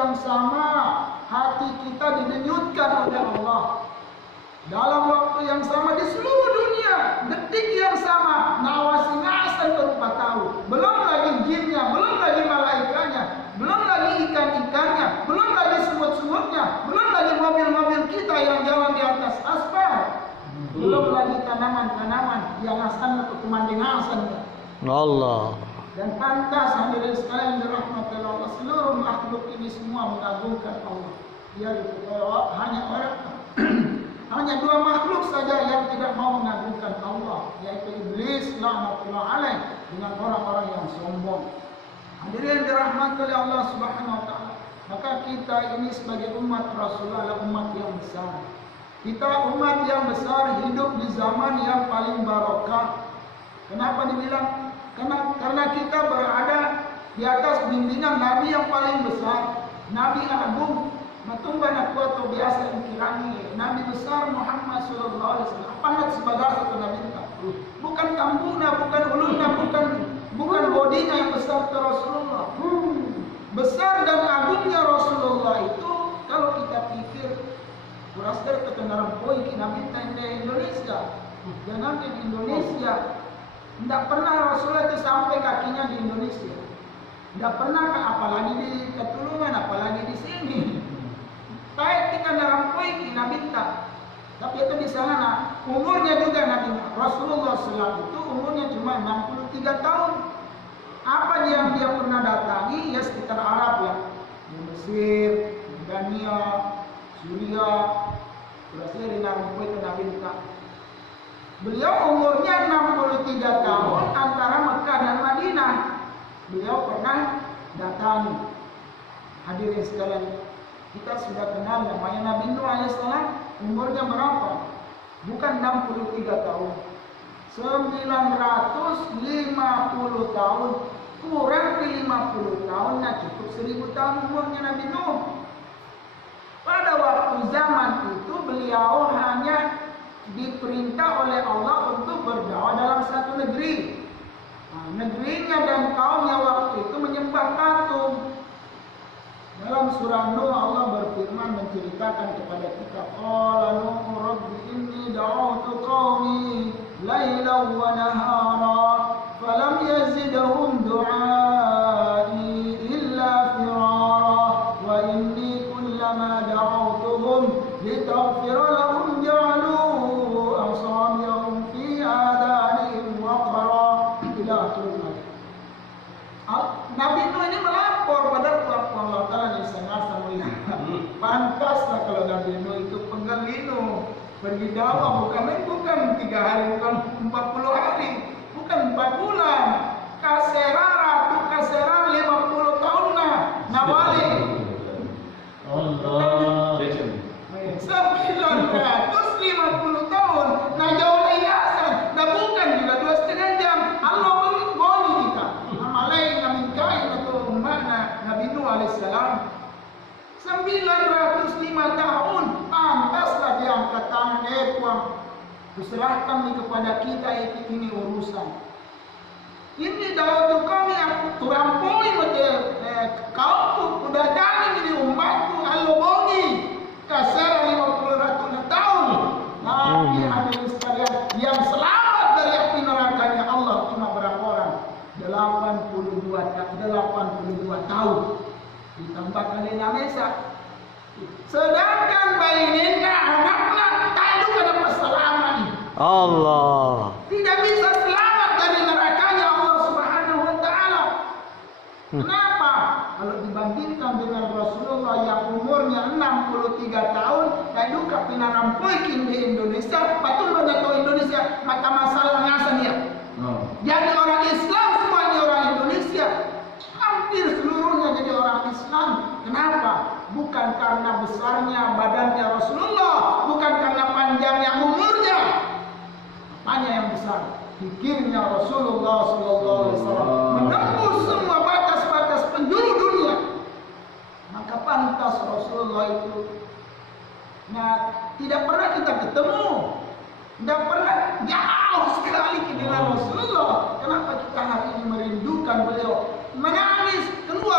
yang sama, hati kita didenyutkan oleh Allah. Dalam waktu yang sama di seluruh dunia, detik yang sama, nawasi ngasan berupa tahu. Belum lagi jinnya, belum lagi malaikatnya, belum lagi ikan-ikannya, belum lagi semut-semutnya, belum lagi mobil-mobil kita yang jalan di atas aspal. Belum lagi tanaman-tanaman yang asalnya untuk kemandingasan. Allah. Dan pantas hadirin sekalian dirahmati Allah, seluruh makhluk ini semua mengagungkan Allah. Dia hanya orang hanya dua makhluk saja yang tidak mau mengagungkan Allah, yaitu iblis laknatullah alaih dengan orang-orang yang sombong. Hadirin dirahmati oleh Allah Subhanahu wa taala. Maka kita ini sebagai umat Rasulullah adalah umat yang besar. Kita umat yang besar hidup di zaman yang paling barokah. Kenapa dibilang? Karena kita berada di atas bimbingan Nabi yang paling besar, Nabi Agung, Matumban Kuatu biasa dikirani Nabi besar Muhammad sallallahu alaihi wasallam. Panat sebagai satu Nabi kita. Bukan kambuna, bukan uluna, bukan bodinya yang besar ke Rasulullah. Besar dan agungnya Rasulullah itu kalau kita pikir Kurasder ketenaran poin Nabi di Indonesia. Dan nanti di Indonesia tidak pernah Rasulullah itu sampai kakinya di Indonesia. Tidak pernah, apalagi di Ketulungan, apalagi di sini. Baik kita dalam poin Nabi tak. Tapi itu di sana umurnya juga Nabi Rasulullah SAW itu umurnya cuma 63 tahun. Apa yang dia pernah datangi? Ya sekitar Arab ya, di Mesir, Jordania, Syria, berhasil di dalam poin Nabi tak. Beliau umurnya 63 tahun antara Mekah dan Madinah. Beliau pernah datangi. Hadirin sekalian, kita sudah kenal namanya Nabi Nuh alaihissalam. Umurnya berapa? Bukan 63 tahun, 950 tahun. Kurang dari 50 tahun, nah cukup 1000 tahun umurnya Nabi Nuh. Pada waktu zaman itu beliau hanya diperintah oleh Allah untuk berdakwah dalam satu negeri. Negerinya dan kaumnya waktu itu menyembah patung. Dalam surah Nuh Allah berfirman menceritakan kepada kita, qala Nuh rabbi inni da'awtu qaumi lailan wa nahara falam yazidhum du'ai illa firara wa inni kullama da'awtuhum litaghfira lahum ja'alu asabi'ahum fi adanihim waqra ila akhirih. Nabi Nuh ini melapor pada Allah Ta'ala yang sangat mulia. Pantaslah kalau Nabi Nuh itu penggelinu pergi dakwah bukan 3 hari, bukan 40 hari, bukan 4 bulan. Kasera 50 tahun nawali. Allah. 950 tahun. Nah jauh yayasan. Nah bukan juga 2,5 jam. Allah boni kita. Amalai namin kain atau ummana Nabi Nuh alaihissalam. 905 tahun. Pantaslah dia angkat tangan puang. Kuserahkan kepada kita ini urusan. Ini dawatu kami aku turampoi kaumku udah tani ini umatku Allah boni. Kasar 50 tahun. Nabi hadirin sekalian yang selamat dari api nerakanya Allah cuma berapa orang? 82 tahun. Ditambah kalinya Mesa. Sedangkan bayinya anaknya tanduk ada perselaman. Allah. Tidak bisa selamat dari nerakanya Allah Subhanahu wa taala. Kenapa? Kalau dibandingkan dengan Rasulullah yang umurnya 63 tahun, tanduk pinarampoi di Indonesia, patul pada Indonesia mata masalah ngasan ya. Jadi orang Islam semuanya orang Indonesia. Hampir seluruhnya jadi orang Islam. Kenapa? Bukan karena besarnya badannya Rasulullah, bukan karena panjangnya umurnya. Apanya yang besar? Pikirnya Rasulullah sallallahu alaihi wasallam menembus semua batas-batas penjuru dunia. Maka pantas Rasulullah itu. Nah, tidak pernah kita ketemu. Tidak pernah, jauh sekali dengan Rasulullah. Kenapa kita hari ini merindukan beliau? Menangis keluar